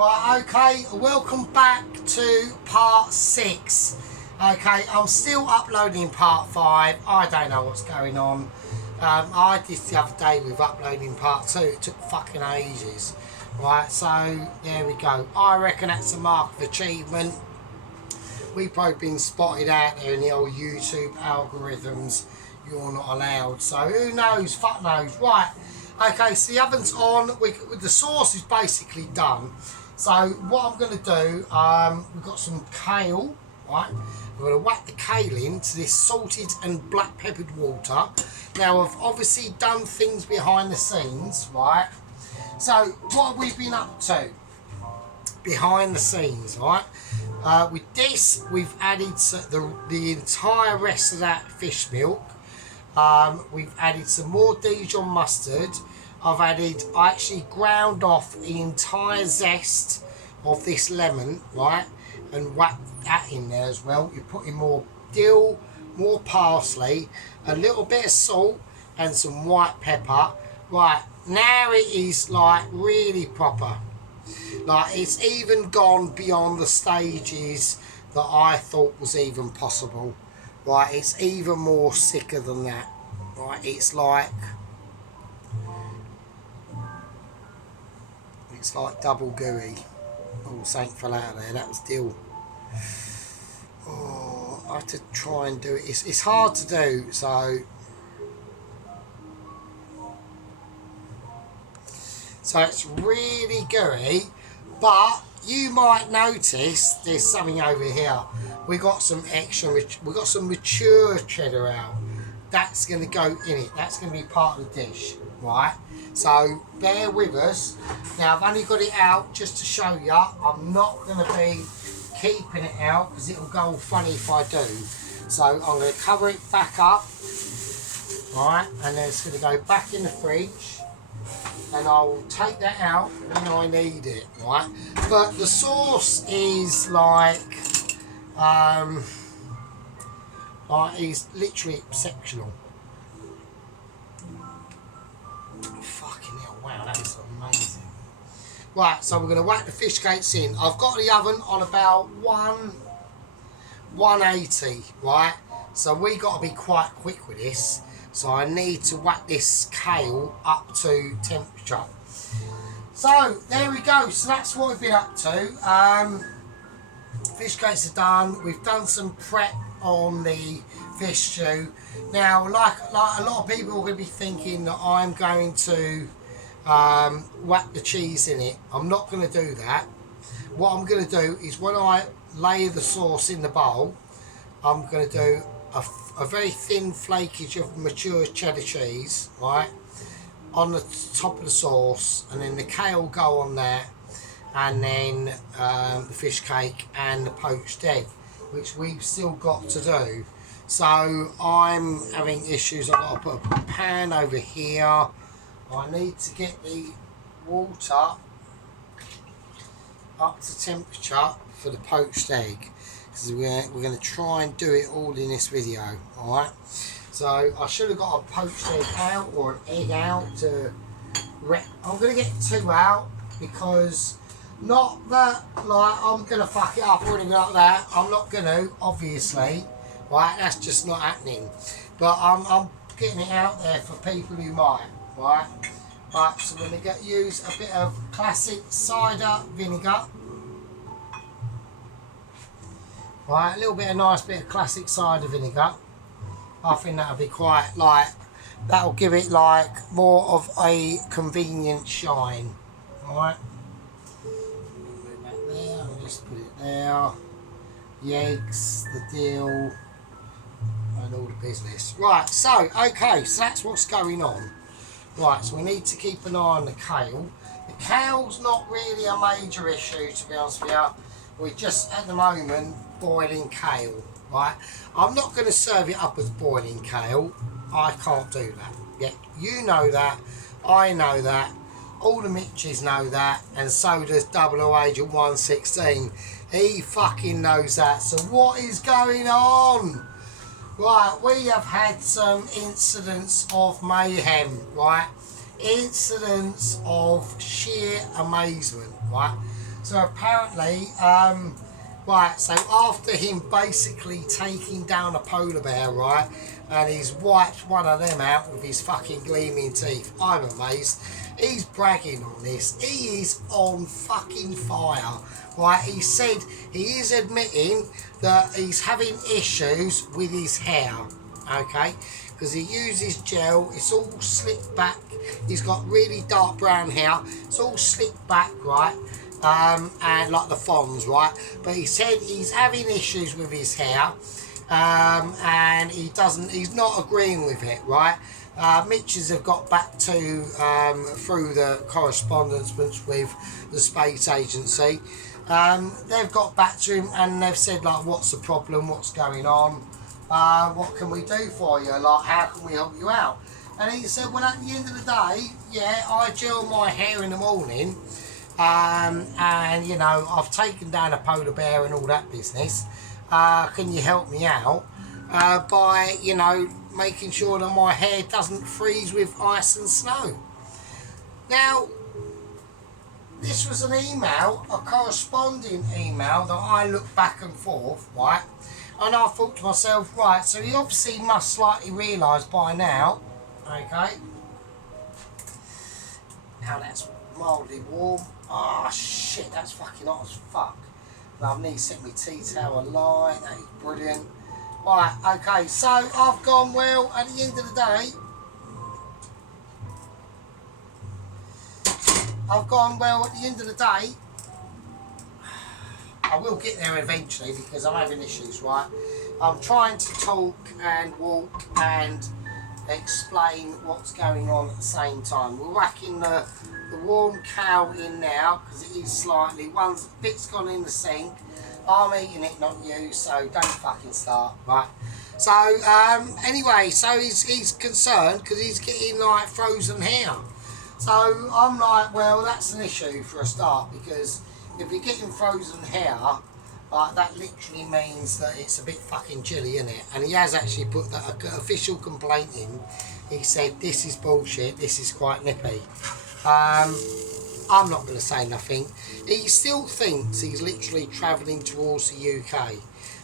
Right, okay, welcome back to part 6. Okay, I'm still uploading part 5. I don't know what's going on. I did the other day with uploading part 2. It took fucking ages. Right, so there we go. I reckon that's a mark of achievement. We've probably been spotted out there in the old YouTube algorithms. You're not allowed. So who knows? Fuck knows. Right. Okay, so the oven's on. The sauce is basically done. So what I'm going to do, we've got some kale, right? We're going to whack the kale into this salted and black peppered water. Now I've obviously done things behind the scenes, right? So what have we been up to behind the scenes, right? With this, we've added the entire rest of that fish milk. We've added some more Dijon mustard. I actually ground off the entire zest of this lemon, right, and whacked that in there as well. You're putting more dill, more parsley, a little bit of salt and some white pepper. Right, now it is like really proper. Like it's even gone beyond the stages that I thought was even possible. Right, it's even more sicker than that. Right, it's like double gooey. Oh, something fell out of there. That was dill. Oh, I have to try and do it. It's hard to do, so it's really gooey. But you might notice there's something over here. We got some extra. We got some mature cheddar out. That's going to go in it. That's going to be part of the dish, right? So bear with us. Now I've only got it out just to show you. I'm not going to be keeping it out because it'll go funny if I do. So I'm going to cover it back up, right? And then it's going to go back in the fridge. And I'll take that out when I need it, right? But the sauce is is literally exceptional. Fucking hell, wow, that is amazing. Right, so we're going to whack the fish cakes in. I've got the oven on about 180, right? So we got to be quite quick with this. So I need to whack this kale up to temperature. So there we go. So that's what we've been up to. Fish cakes are done. We've done some prep on the fish stew. Now, like a lot of people are going to be thinking that I'm going to whack the cheese in it. I'm not going to do that. What I'm going to do is when I lay the sauce in the bowl, I'm going to do a very thin flakage of mature cheddar cheese, right, on the top of the sauce, and then the kale go on there, and then the fish cake and the poached egg, which we've still got to do. So I'm having issues. I've got to put a pan over here. I need to get the water up to temperature for the poached egg, because we're going to try and do it all in this video. Alright, so I should have got a poached egg out or an egg out I'm going to get 2 out, because not that like I'm going to fuck it up or anything like that. I'm not going to, obviously, right? That's just not happening. But I'm getting it out there for people who might, right? Right, so we're going to use a bit of classic cider vinegar. Right, a little bit of nice bit of classic cider vinegar. I think that'll be quite that'll give it more of a convenient shine. Alright. Move back there, I'll just put it there. The eggs, the dill, and all the business. Right, so, okay, so that's what's going on. Right, so we need to keep an eye on the kale. The kale's not really a major issue, to be honest with you. We're just, at the moment, boiling kale, right? I'm not going to serve it up as boiling kale. I can't do that. Yeah, you know that. I know that. All the Mitches know that. And so does 00 Agent 116. He fucking knows that. So what is going on? Right, we have had some incidents of mayhem, right? Incidents of sheer amazement, right? So apparently, right, so after him basically taking down a polar bear, right, and he's wiped one of them out with his fucking gleaming teeth. I'm amazed. He's bragging on this. He is on fucking fire, right? He said he is admitting that he's having issues with his hair, okay? Because he uses gel, it's all slicked back. He's got really dark brown hair. It's all slicked back, right? And like the Fonz, right? But he said he's having issues with his hair, and he's not agreeing with it, right? Mitches have got back to through the correspondence with the space agency. They've got back to him and they've said, like, what's the problem? What's going on? What can we do for you? Like, how can we help you out? And he said, well, at the end of the day, yeah, I gel my hair in the morning. And you know, I've taken down a polar bear and all that business. Can you help me out by, you know, making sure that my hair doesn't freeze with ice and snow? Now, this was an email, a corresponding email that I looked back and forth, right? And I thought to myself, right, so he obviously must slightly realise by now, okay? Now that's mildly warm. Oh shit, that's fucking hot as fuck. I've nearly set my tea towel alight. That is brilliant. Right, okay, so I've gone, well, at the end of the day, at the end of the day, I will get there eventually because I'm having issues, right? I'm trying to talk and walk and explain what's going on at the same time. We're whacking the warm cow in now because it is slightly, one bit's gone in the sink. I'm eating it, not you, so don't fucking start, right? So anyway, so he's concerned because he's getting like frozen hair. So I'm like, well, that's an issue for a start, because if you're getting frozen hair, that literally means that it's a bit fucking chilly, isn't it? And he has actually put that official complaint in. He said, this is bullshit, this is quite nippy. I'm not going to say nothing. He still thinks he's literally travelling towards the UK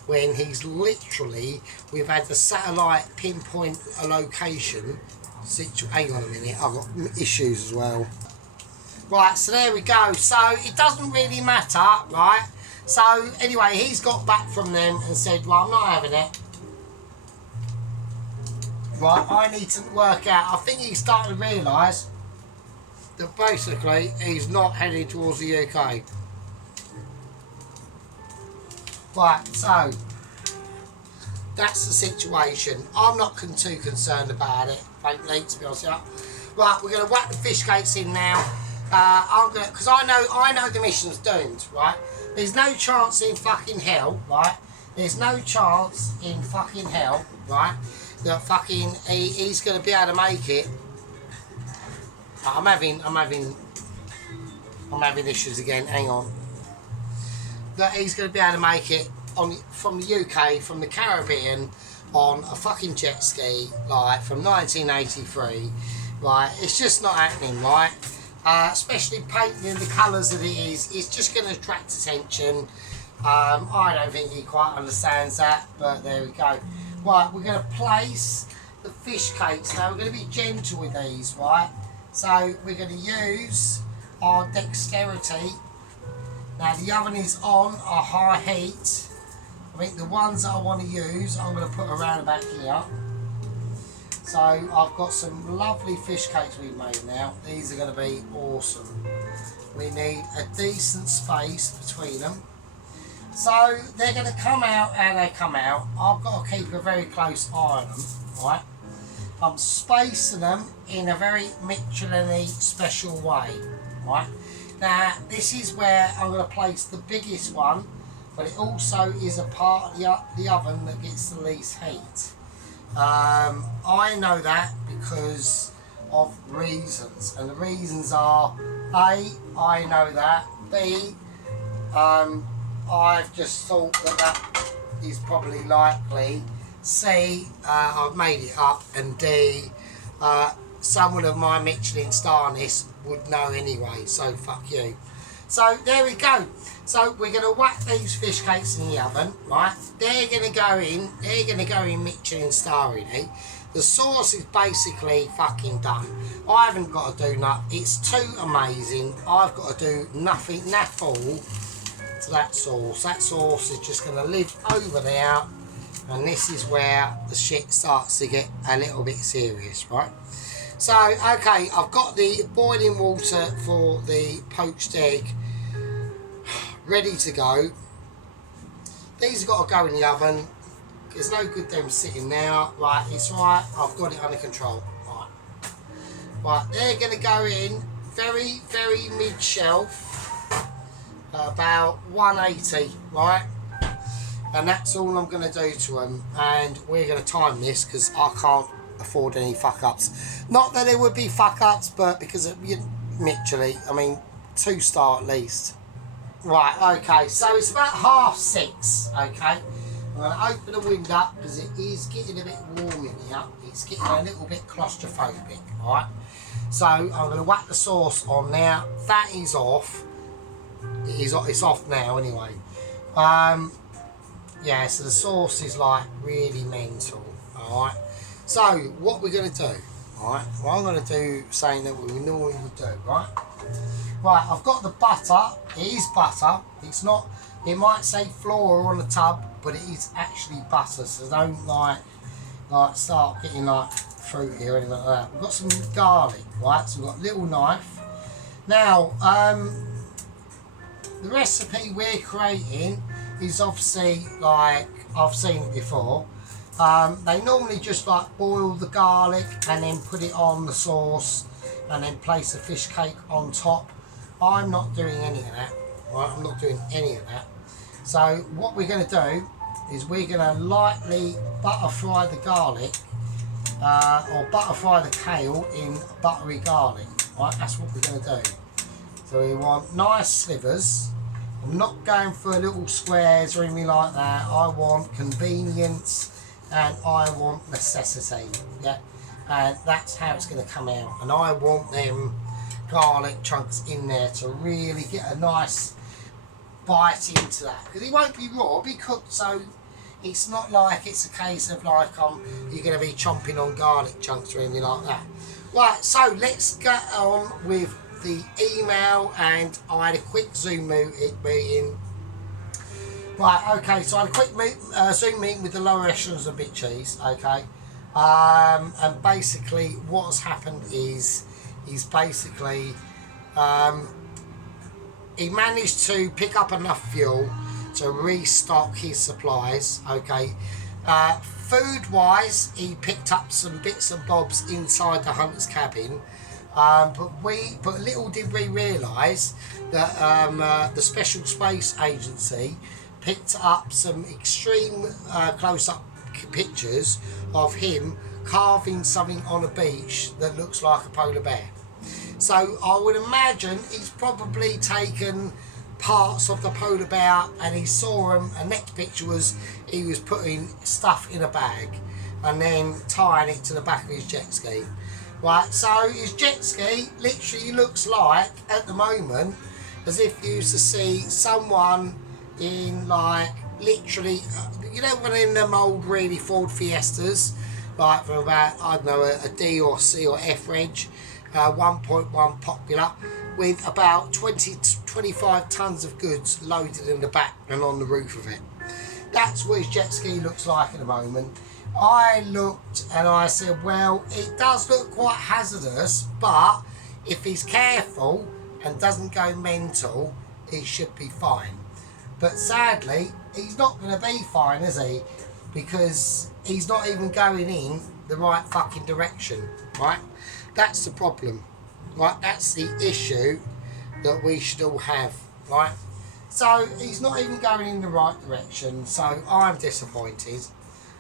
when he's literally, we've had the satellite pinpoint a location. Hang on a minute, I've got issues as well. Right, so there we go. So it doesn't really matter, right? So anyway, he's got back from them and said, well, I'm not having it. Right, I need to work out. I think he's starting to realise that basically he's not heading towards the UK. Right, so that's the situation. I'm not too concerned about it, frankly, to be honest with you. Right, we're going to whack the fish cakes in now. I'm gonna, because I know the mission's doomed, right? There's no chance in fucking hell, right? There's no chance in fucking hell, right? That fucking he's gonna be able to make it. I'm having issues again. Hang on. That he's gonna be able to make it from the UK, from the Caribbean, on a fucking jet ski, like from 1983, right? It's just not happening, right? Especially painting in the colours that it is, it's just going to attract attention. I don't think he quite understands that, but there we go. Right, we're going to place the fish cakes. Now we're going to be gentle with these, right? So we're going to use our dexterity. Now the oven is on a high heat. I think the ones that I want to use, I'm going to put around about here. So I've got some lovely fish cakes we've made now. These are going to be awesome. We need a decent space between them. So they're going to come out how they come out. I've got to keep a very close eye on them, right? I'm spacing them in a very Michelin-y special way, right? Now this is where I'm going to place the biggest one, but it also is a part of the oven that gets the least heat. I know that because of reasons, and the reasons are A, I know that, B, I've just thought that is probably likely, C, I've made it up, and D, someone of my Michelin starness would know anyway, so fuck you. So there we go. So we're going to whack these fish cakes in the oven, right? They're going to go in Michelin star ready. The sauce is basically fucking done. I haven't got to do nothing. It's too amazing. I've got to do nothing at all to that sauce. That sauce is just going to live over there. And this is where the shit starts to get a little bit serious, right? So, okay, I've got the boiling water for the poached egg ready to go. These have got to go in the oven. There's no good them sitting there. Right, it's right. I've got it under control. Right, they're going to go in very, very mid-shelf, about 180, right? And that's all I'm going to do to them. And we're going to time this because I can't afford any fuck-ups. Not that there would be fuck-ups, but because of, literally, I mean, 2-star at least. Right, okay, so it's about 6:30, okay? I'm going to open the window because it is getting a bit warm in here. It's getting a little bit claustrophobic, alright? So I'm going to whack the sauce on now. That is off. It's off now anyway. Yeah, so the sauce is like really mental, alright? So what we're going to do, alright? Well, I'm going to do something that we normally would do, right? Right, I've got the butter. It is butter. It's not, it might say flour on the tub, but it is actually butter, so don't like start getting like fruity or anything like that. We've got some garlic, right? So we've got a little knife. Now, the recipe we're creating is obviously like I've seen it before. They normally just like boil the garlic and then put it on the sauce and then place the fish cake on top. I'm not doing any of that, right? I'm not doing any of that. So what we're going to do is we're going to lightly butter fry the garlic or butter fry the kale in buttery garlic, right? That's what we're going to do. So we want nice slivers. I'm not going for little squares or anything like that. I want convenience and I want necessity, yeah? And that's how it's going to come out. And I want them garlic chunks in there to really get a nice bite into that. Because it won't be raw, it'll be cooked, so it's not like it's a case of like you're going to be chomping on garlic chunks or anything like that. Right, so let's get on with the email, and I had a quick Zoom meeting. Right, okay, so I had a quick Zoom meeting with the lower echelons of Big Cheese, okay. And basically what's happened is basically he managed to pick up enough fuel to restock his supplies, okay. Food wise, he picked up some bits and bobs inside the hunter's cabin, but little did we realise that the Special Space Agency picked up some extreme close-up pictures of him carving something on a beach that looks like a polar bear. So I would imagine he's probably taken parts of the polar bear and he saw them, and next picture was he was putting stuff in a bag and then tying it to the back of his jet ski. Right, so his jet ski literally looks like at the moment as if you used to see someone in like literally you know, one in them old really Ford Fiestas, like from about, I don't know, a D or C or F reg, 1.1 popular, with about 20 to 25 tons of goods loaded in the back and on the roof of it. That's what his jet ski looks like at the moment. I looked and I said, well, it does look quite hazardous, but if he's careful and doesn't go mental, he should be fine. But sadly, he's not going to be fine, is he? Because he's not even going in the right fucking direction, right? That's the problem, right? That's the issue that we should all have, right? So he's not even going in the right direction, so I'm disappointed.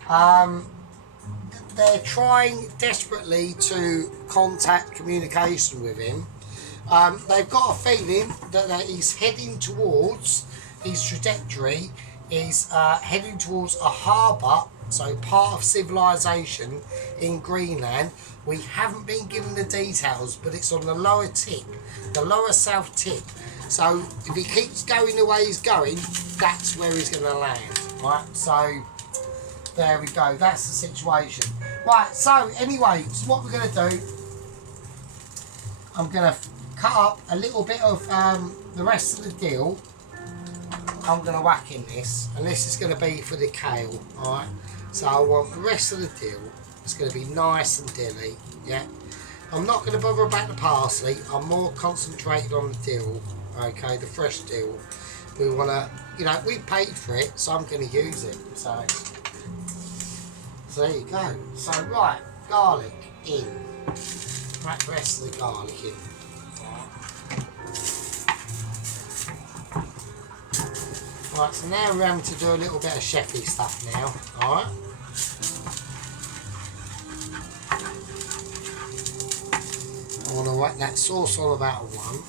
They're trying desperately to contact communication with him. They've got a feeling that he's heading towards, his trajectory is heading towards a harbour, so part of civilization in Greenland. We haven't been given the details, but it's on the lower tip, the lower south tip So if he keeps going the way he's going, that's where he's going to land, right? So there we go, that's the situation. Right, so anyway, so what we're going to do, I'm going to cut up a little bit of the rest of the dill. I'm going to whack in this, and this is going to be for the kale, alright? So I want the rest of the dill, it's going to be nice and dilly, yeah? I'm not going to bother about the parsley, I'm more concentrated on the dill, okay, the fresh dill. We want to, you know, we paid for it, so I'm going to use it, so there you go. So right, garlic in, whack the rest of the garlic in. Right, so now we're having to do a little bit of chefy stuff now, alright? I want to whack that sauce on about a 1.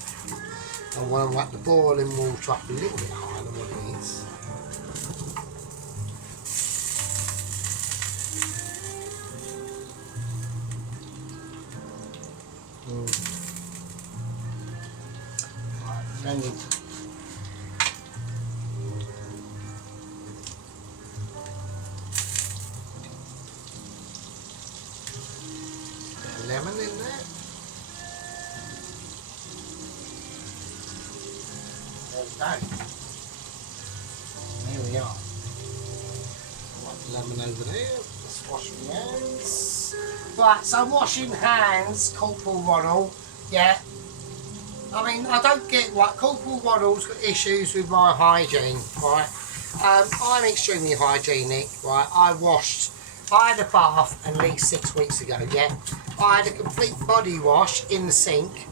I want to whack the boiling water up a little bit higher than what it is. Right, then you lemon in there. There we go. There we are. Lemon over there. Let's wash my hands. Right, so washing hands, Corporal Ronald. Yeah. I mean, I don't get what Corporal Ronald's got issues with my hygiene, right? I'm extremely hygienic, right? I had a bath at least 6 weeks ago, yeah? I had a complete body wash in the sink,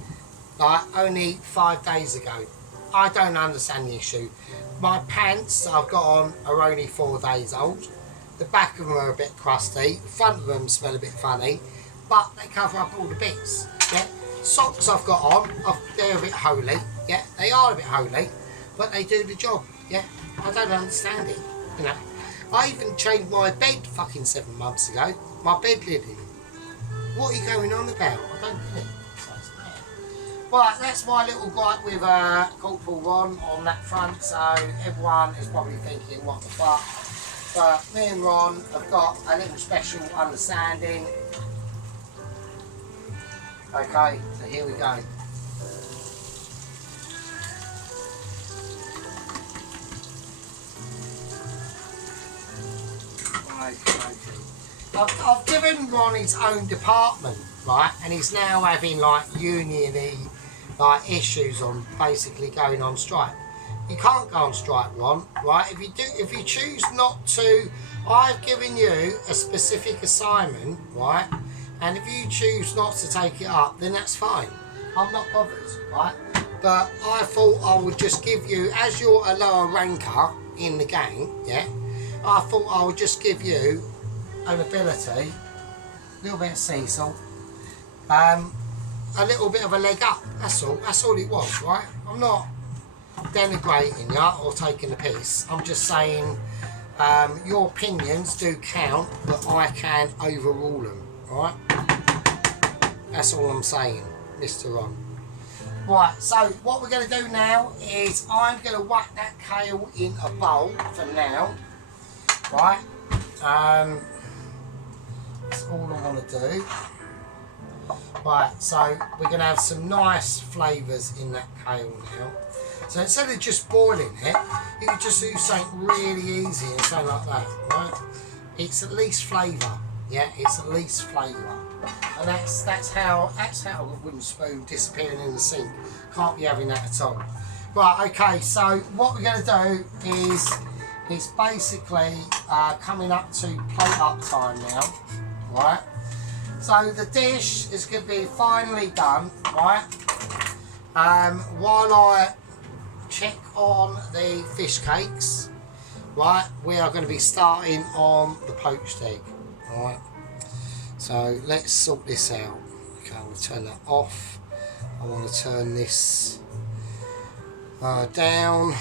like, only 5 days ago. I don't understand the issue. My pants I've got on are only 4 days old. The back of them are a bit crusty. The front of them smell a bit funny, but they cover up all the bits, yeah? Socks I've got on, they're a bit holy, yeah? They are a bit holy, but they do the job, yeah? I don't understand it, you know? I even changed my bed fucking 7 months ago. My bed linen. What are you going on about? I don't get it. Right, that's my little gripe with Corporal Ron on that front. So everyone is probably thinking, what the fuck? But me and Ron have got a little special understanding. Okay, so here we go. I've given Ron his own department, right, and he's now having like union-y like issues on basically going on strike. You can't go on strike, Ron, right? If you choose not to, I've given you a specific assignment, right? And if you choose not to take it up, then that's fine. I'm not bothered, right? But I thought I would just give you, as you're a lower ranker in the gang, yeah, I thought I would just give you an ability, a little bit of sea salt, a little bit of a leg up, that's all it was, right? I'm not denigrating you or taking the piss, I'm just saying your opinions do count, but I can overrule them, right? That's all I'm saying, Mr. Ron. Right, so what we're going to do now is I'm going to whack that kale in a bowl for now, right? That's all I want to do. Right, so we're going to have some nice flavours in that kale now. So instead of just boiling it, you can just do something really easy and something like that, right? It's at least flavour, yeah, it's at least flavour. And that's how a wooden spoon disappearing in the sink. Can't be having that at all. Right, okay, so what we're going to do is it's basically coming up to plate up time now, right? So the dish is going to be finally done, right? While I check on the fish cakes, right, we are going to be starting on the poached egg, right? So let's sort this out. Okay, I'm going to turn that off. I want to turn this down.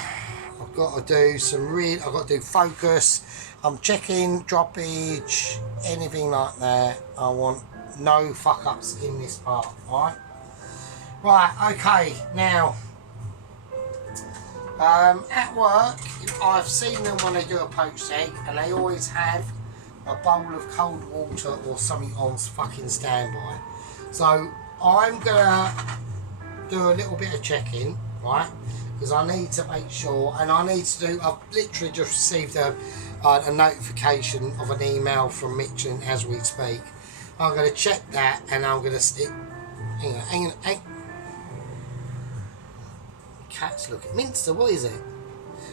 I've got to do I've got to do focus. I'm checking droppage, anything like that. I want no fuck ups in this part, right? Right, okay, now At work, I've seen them when they do a poached egg, and they always have a bowl of cold water or something on fucking standby. So I'm gonna do a little bit of checking, right? Because I need to make sure, and I need to do. I've literally just received a notification of an email from Michelin as we speak. I'm gonna check that, and I'm gonna stick. Hang on. Cat's looking. Minster, what is it?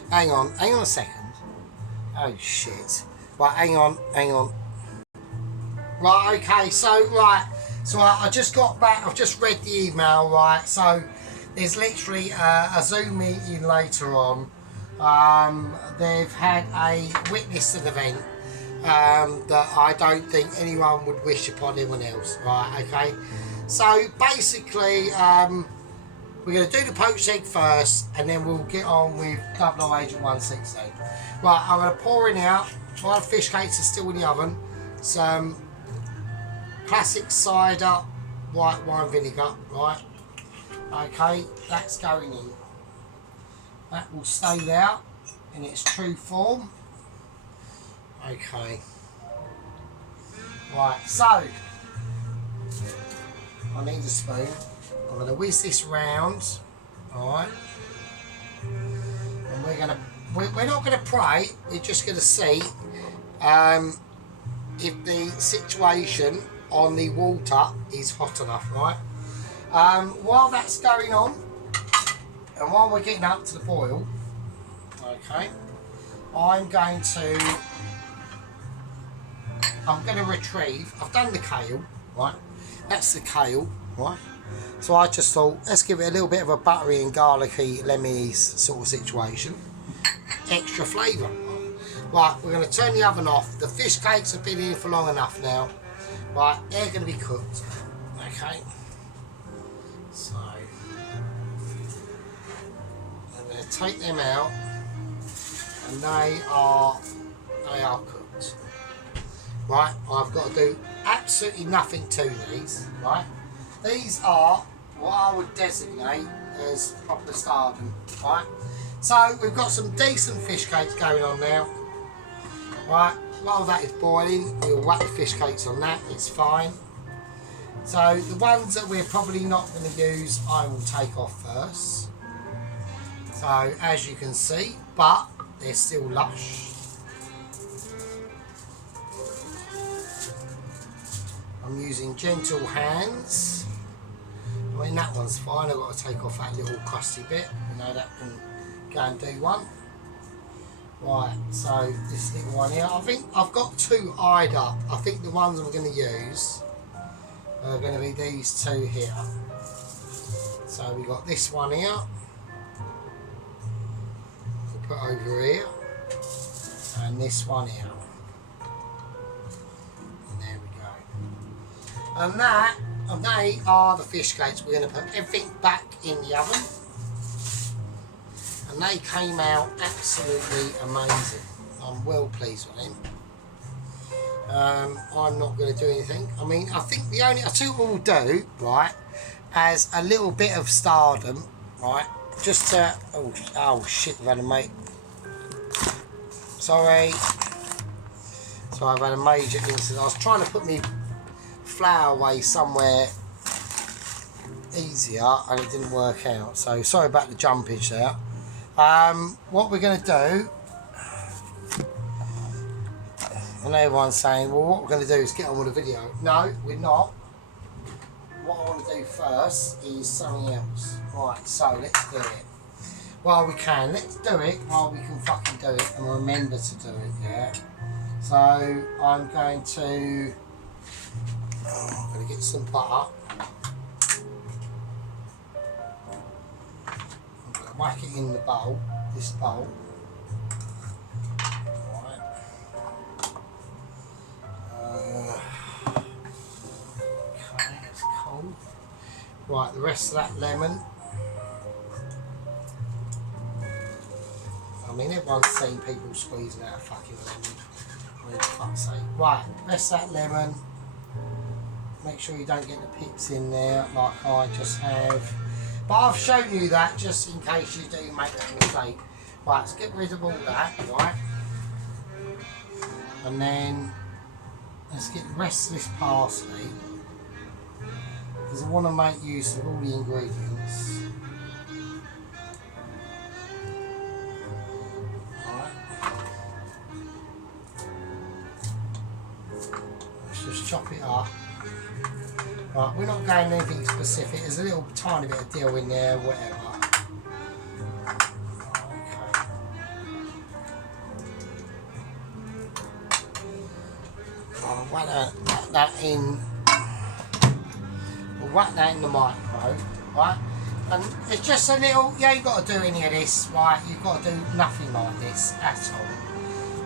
Hang on a second. Oh shit. Right, hang on. Right, okay, so I just got back, I've just read the email, right, so there's literally a Zoom meeting later on. They've had a witness to the event that I don't think anyone would wish upon anyone else, right, okay? So basically, we're going to do the poached egg first, and then we'll get on with Double Agent 116. Right, I'm going to pour in out, while the fish cakes are still in the oven, some classic cider white wine vinegar, right? Okay, that's going in. That will stay there in its true form. Okay. Right, so I need a spoon. I'm going to whiz this round, alright, and we're not going to pray, we're just going to see if the situation on the water is hot enough, right? While that's going on, and while we're getting up to the boil, okay, I'm going to retrieve, I've done the kale, right? That's the kale, right? So I just thought, let's give it a little bit of a buttery and garlicky, lemony sort of situation. Extra flavour. Right, we're going to turn the oven off. The fish cakes have been in for long enough now. Right, they're going to be cooked. Okay. So, I'm going to take them out, and they are cooked. Right, I've got to do absolutely nothing to these. Right. These are what I would designate as proper stardom, right? So we've got some decent fish cakes going on now, right? While that is boiling, we'll whack the fish cakes on that, it's fine. So the ones that we're probably not going to use, I will take off first. So as you can see, but they're still lush. I'm using gentle hands. I mean, that one's fine. I've got to take off that little crusty bit. You know, that can go and do one. Right, so this little one here. I think I've got two eyed up. I think the ones I'm going to use are going to be these two here. So we've got this one here. We'll put over here. And this one here. And there we go. And they are the fish cakes. We're going to put everything back in the oven. And they came out absolutely amazing. I'm well pleased with them. I'm not going to do anything. I mean, I think I tell you what we'll do, right, as a little bit of stardom, right, just to, oh shit, I've had a mate. Sorry. So I've had a major incident. I was trying to put me flour away somewhere easier and it didn't work out, so sorry about the jumpage there. What we're going to do, and everyone's saying, well, what we're going to do is get on with the video. No, we're not. What I want to do first is something else. Right, so let's do it while we can. Let's do it while we can fucking do it and remember to do it, yeah? So I'm going to get some butter. I'm going to whack it in the bowl, this bowl. Right. Okay, it's cold. Right, the rest of that lemon. I mean, everyone's seen people squeezing out a fucking lemon. I mean, for fuck's sake. Right, rest of that lemon. Make sure you don't get the pips in there like I just have. But I've shown you that just in case you do make that mistake. Right, let's get rid of all that, right? And then let's get the rest of this parsley, because I want to make use of all the ingredients. Just chop it up. Right, we're not going anything specific. There's a little tiny bit of dill in there, whatever. Okay. I'll whack that in. We'll whack that in the micro, right? And it's just a little. You ain't got to do any of this, right? You've got to do nothing like this at all.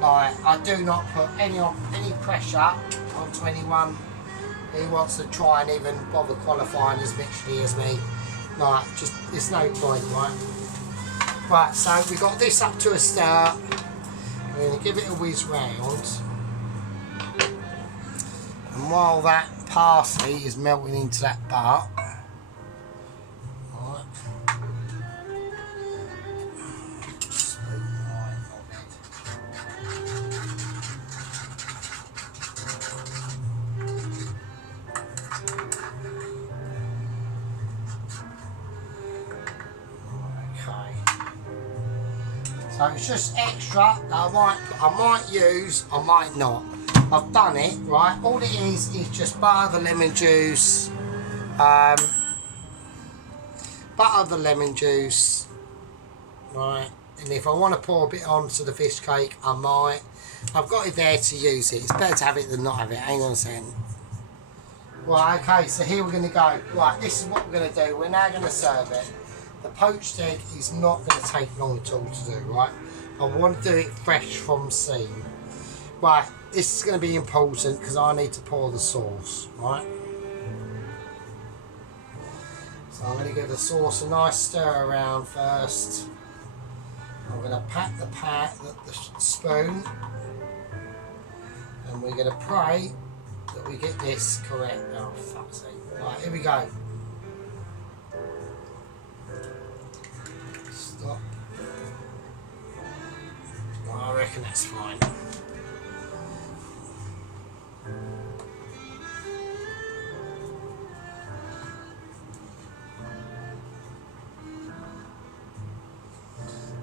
Like, I do not put any pressure onto anyone who wants to try and even bother qualifying as muchly as me. Like, just, there's no point, right? Right, so we got this up to a stir. We're going to give it a whiz round. And while that parsley is melting into that butt, so it's just extra that I might use, I might not. I've done it, right? All it is just butter the lemon juice, right? And if I want to pour a bit onto the fish cake, I might. I've got it there to use it. It's better to have it than not have it. Hang on a second. Right, okay, so here we're going to go. Right, this is what we're going to do. We're now going to serve it. The poached egg is not going to take long at all to do, right? I want to do it fresh from seam. Right, this is going to be important because I need to pour the sauce, right? So I'm going to give the sauce a nice stir around first. I'm going to pat the spoon, and we're going to pray that we get this correct. Oh, fuck's sake. Right, here we go. Stop. Well, I reckon that's fine.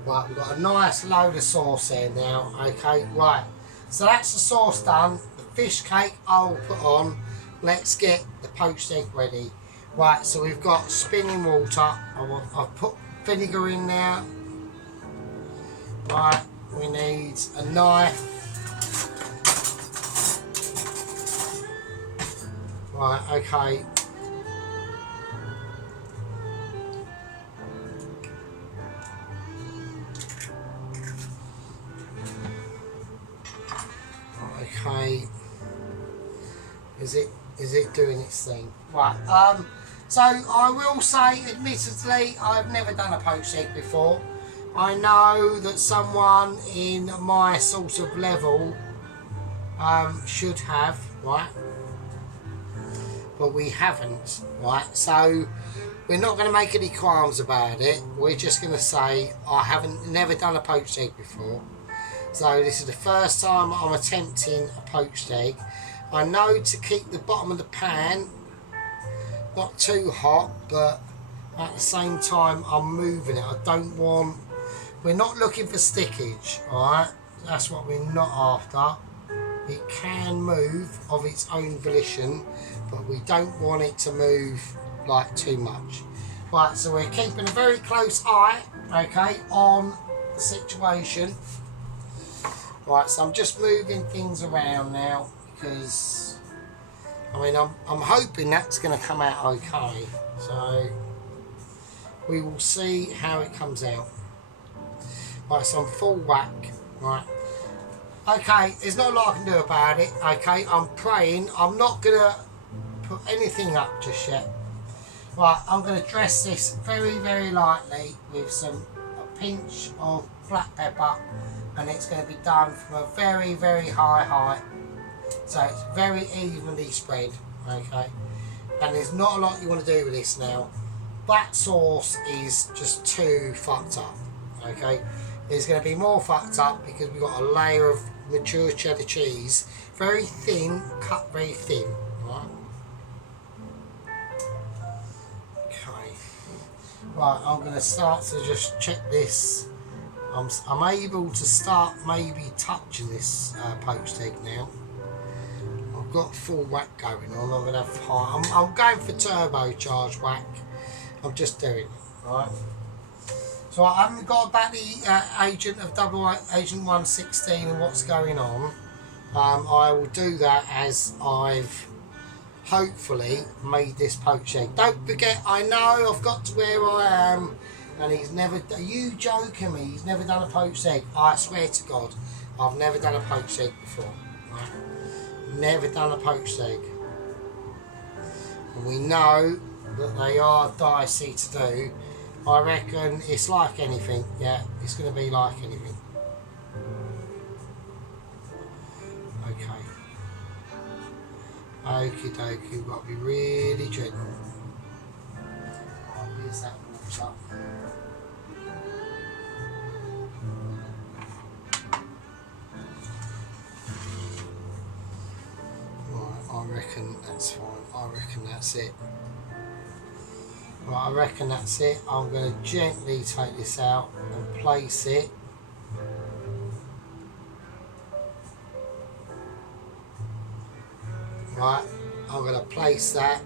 Right, we've got a nice load of sauce there now. Okay, right. So that's the sauce done. The fish cake I'll put on. Let's get the poached egg ready. Right, so we've got spinning water. I've put vinegar in there. Right, we need a knife. Right, okay. Okay. Is it doing its thing? Right, so I will say, admittedly, I've never done a poached egg before. I know that someone in my sort of level should have, right? But we haven't, right? So we're not going to make any qualms about it. We're just going to say I never done a poached egg before. So this is the first time I'm attempting a poached egg. I know to keep the bottom of the pan not too hot, but at the same time I'm moving it. I don't want, we're not looking for stickage, alright? That's what we're not after. It can move of its own volition, but we don't want it to move like too much. Right, so we're keeping a very close eye, okay, on the situation. Right, so I'm just moving things around now because, I mean, I'm hoping that's going to come out okay. So we will see how it comes out. Right, so I'm full whack. Right. Okay, there's not a lot I can do about it. Okay, I'm praying. I'm not going to put anything up just yet. Right, I'm going to dress this very, very lightly with a pinch of black pepper, and it's going to be done from a very, very high height, so it's very evenly spread. Okay, and there's not a lot you want to do with this now. that sauce is just too fucked up. Okay, it's going to be more fucked up because we've got a layer of mature cheddar cheese, very thin, cut very thin. Right. Okay. Right, I'm going to start to just check this. I'm able to start maybe touching this poached egg now. I've got full whack going on. I'm going to have high. I'm going for turbocharged whack. I'm just doing it, right? So I haven't got about the agent of Agent 116 and what's going on. I will do that as I've hopefully made this poached egg. Don't forget, I know I've got to where I am, and he's never. Are you joking me? He's never done a poached egg. I swear to God, I've never done a poached egg before. Right? Never done a poached egg, and we know that they are dicey to do. I reckon it's like anything. Yeah, it's going to be like anything. Okay. Okie dokie, we've got to be really gentle. Right, where's that water? Right, I reckon that's fine. I reckon that's it. Right, I reckon that's it. I'm going to gently take this out and place it. Right, I'm going to place that.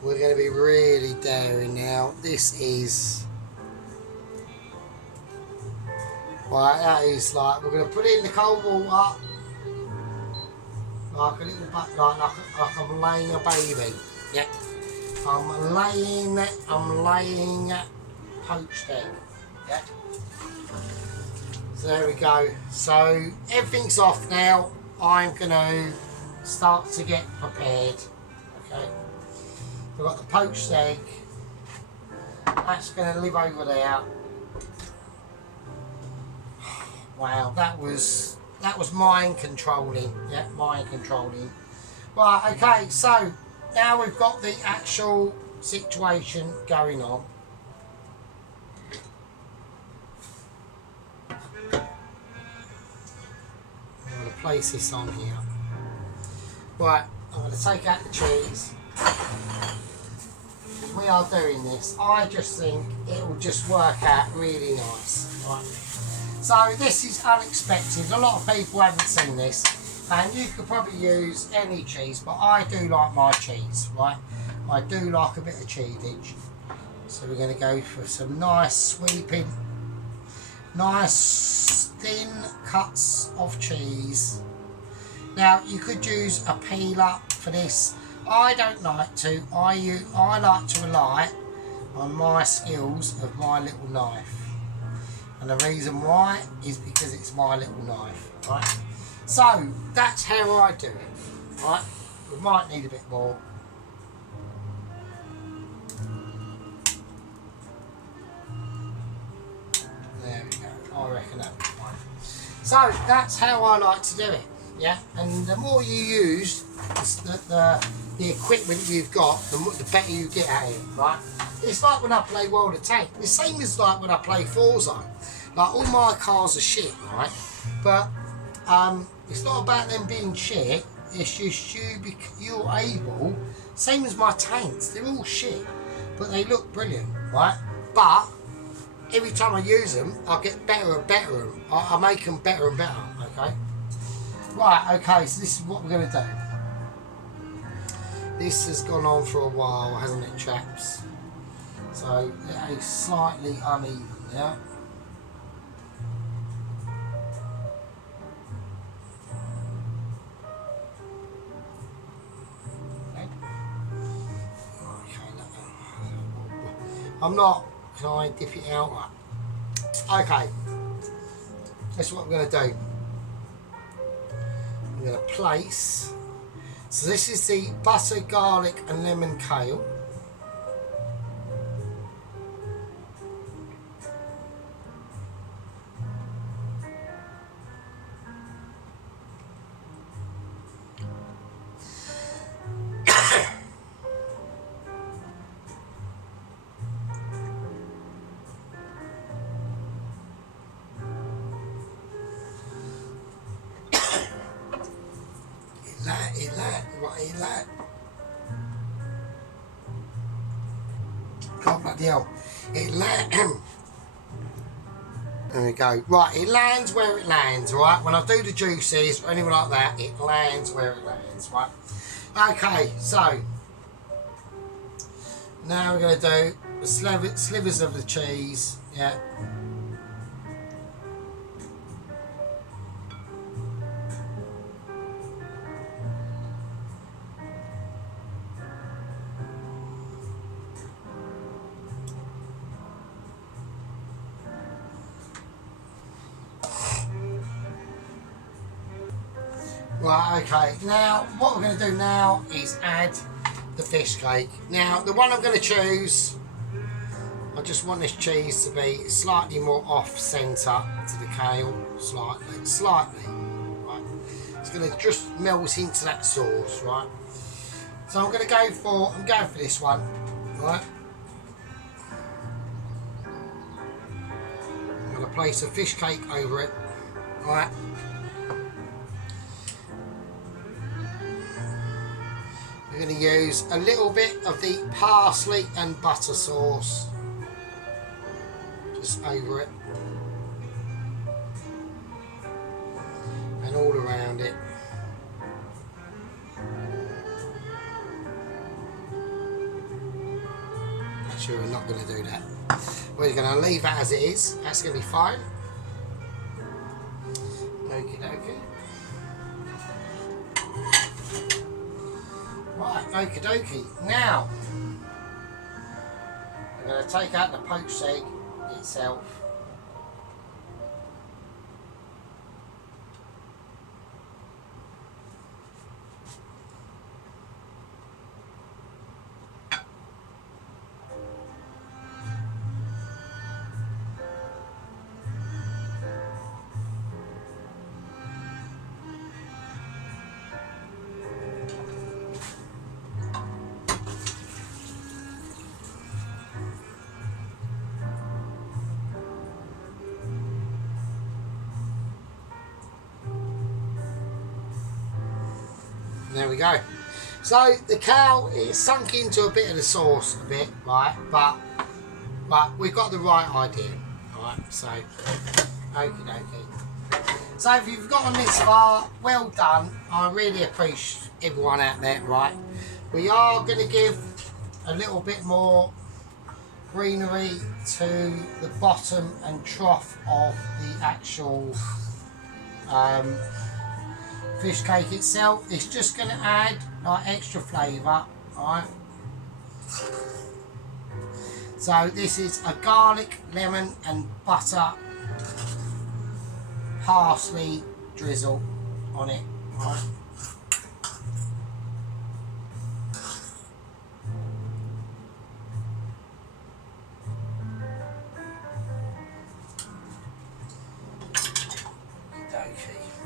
We're going to be really daring now. This is... Right, that is like... We're going to put it in the cold water. Like a little bit, like I'm laying a baby. Yeah. I'm laying poached egg. Yeah. So there we go. So everything's off now. I'm going to start to get prepared. Okay. We've got the poached egg. That's going to live over there. Wow, that was mind controlling. Yeah, mind controlling. Right, okay, so now we've got the actual situation going on. I'm going to place this on here. Right, I'm going to take out the cheese. We are doing this. I just think it will just work out really nice. Right. So this is unexpected. A lot of people haven't seen this, and you could probably use any cheese, but I do like my cheese, right? I do like a bit of cheesage. So we're going to go for some nice sweeping, nice thin cuts of cheese. Now you could use a peeler for this. I don't like to. I like to rely on my skills of my little knife. And the reason why is because it's my little knife, right? So that's how I do it, right? We might need a bit more. There we go. I reckon that'll be fine. So that's how I like to do it, yeah. And the more you use the equipment you've got, the better you get at it, right? It's like when I play World of Tanks. The same as like when I play Forza. Like all my cars are shit, right? But it's not about them being shit. It's just you're able. Same as my tanks. They're all shit, but they look brilliant, right? But every time I use them, I get better and better. I make them better and better. Okay. Right. Okay. So this is what we're gonna do. This has gone on for a while, hasn't it, chaps? So it is slightly uneven, yeah. I'm not. Can I dip it out? Okay. That's what I'm going to do. I'm going to place. So this is the butter, garlic and lemon kale. Right, God bloody hell. There we go. Right, it lands where it lands, right? When I do the juices or anything like that, it lands where it lands, right? Okay, so now we're going to do the slivers of the cheese, yeah. Right, okay, now what we're going to do now is add the fish cake. Now, the one I'm going to choose, I just want this cheese to be slightly more off-centre to the kale, slightly, right? It's going to just melt into that sauce, right? So I'm going for this one, right? I'm going to place a fish cake over it, right? We're going to use a little bit of the parsley and butter sauce just over it and all around it. Actually, we're not going to do that. We're going to leave that as it is. That's going to be fine. Okie dokie. Right, okie dokie. Now, I'm going to take out the poached egg itself. There we go. So the cow is sunk into a bit of the sauce a bit, right? But we've got the right idea, right? So, okie dokie. So if you've gotten this far, well done. I really appreciate everyone out there, right? We are going to give a little bit more greenery to the bottom and trough of the actual fish cake itself. It's just going to add like extra flavour, right? So this is a garlic, lemon and butter parsley drizzle on it, right?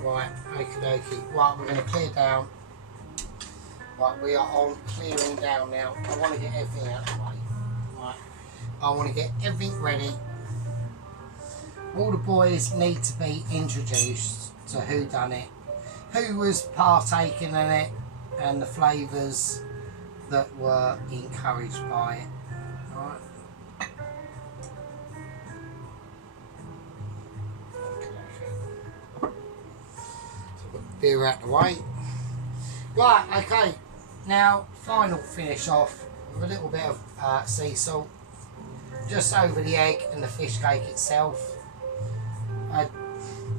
Right, okie dokie. Right, we're going to clear down. Right, we are on clearing down now. I want to get everything out of the way. Right, I want to get everything ready. All the boys need to be introduced to who done it, who was partaking in it, and the flavours that were encouraged by it. Right. Beer out the way. Right, okay. Now, final finish off with a little bit of sea salt just over the egg and the fish cake itself.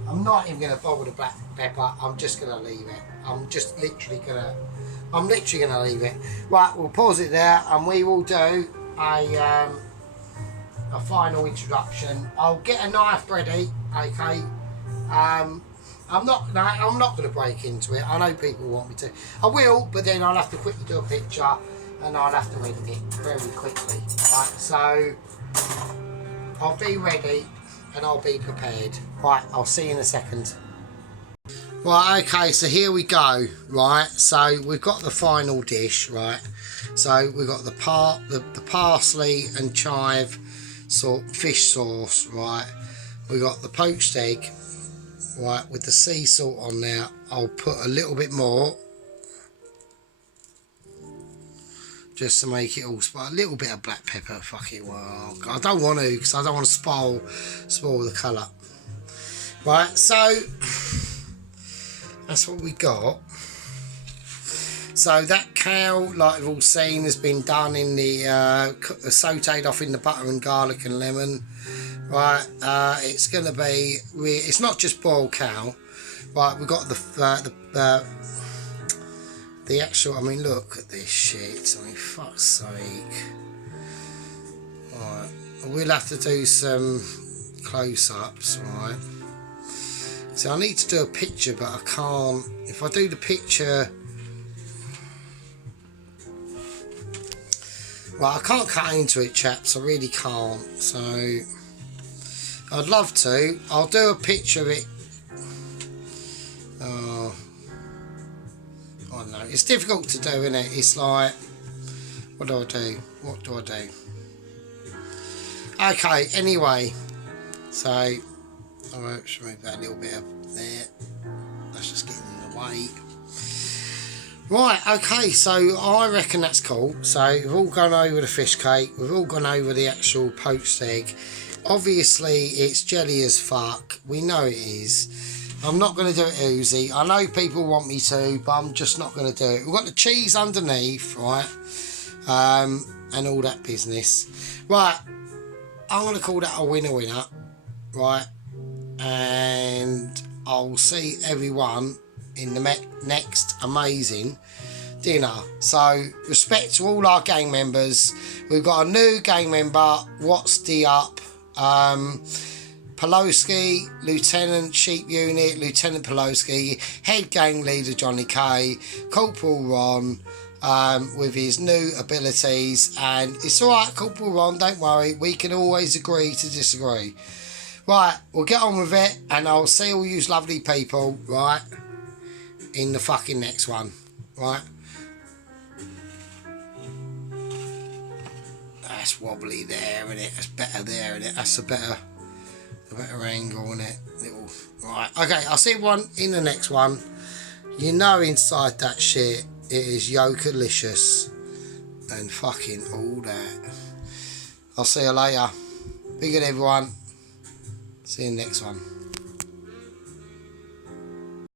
I'm not even going to bother with the black pepper. I'm just going to leave it. I'm literally going to leave it. Right, we'll pause it there and we will do a final introduction. I'll get a knife ready, okay. I'm not going to break into it. I know people want me to. I will, but then I'll have to quickly do a picture and I'll have to edit it very quickly. Right, so I'll be ready and I'll be prepared. Right, I'll see you in a second. Right, okay, so here we go. Right, so we've got the final dish. Right, so we've got the parsley and chive fish sauce. Right, we got the poached egg. Right, with the sea salt on there, I'll put a little bit more. just to make it all a little bit of black pepper. Fuck it, well, I don't want to because I don't want to spoil the colour. Right, so that's what we got. So that cow, like we've all seen, has been done in the sautéed off in the butter and garlic and lemon. Right, it's going to be. It's not just boiled cow. Right, we've got the actual. I mean, look at this shit. I mean, fuck's sake. Right, we'll have to do some close-ups. Right. So I need to do a picture, but I can't. If I do the picture. Right, I can't cut into it, chaps. I really can't. So I'd love to. I'll do a picture of it. Oh, I don't know. It's difficult to do, isn't it? It's like, what do I do? What do I do? Okay. Anyway, so I should move that a little bit up there. That's just getting in the way. Right, okay, so I reckon that's cool. So we've all gone over the fish cake, we've all gone over the actual poached egg. Obviously, it's jelly as fuck. We know it is. I'm not going to do it oozy. I know people want me to, but I'm just not going to do it. We've got the cheese underneath, right? And all that business. Right, I'm going to call that a winner, right? And I'll see everyone in the next amazing dinner. So respect to all our gang members. We've got a new gang member. What's the up? Poloski, Lieutenant Sheep Unit, Lieutenant Poloski, Head Gang Leader Johnny K, Corporal Ron, with his new abilities. And it's alright, Corporal Ron, don't worry, we can always agree to disagree. Right, we'll get on with it, and I'll see all you lovely people, right, in the fucking next one, right? That's wobbly there, isn't it? That's better there, isn't it? That's a better angle, isn't it? Little, right, okay, I'll see one in the next one. You know inside that shit, it is yolkalicious and fucking all that. I'll see you later. Be good, everyone. See you in the next one.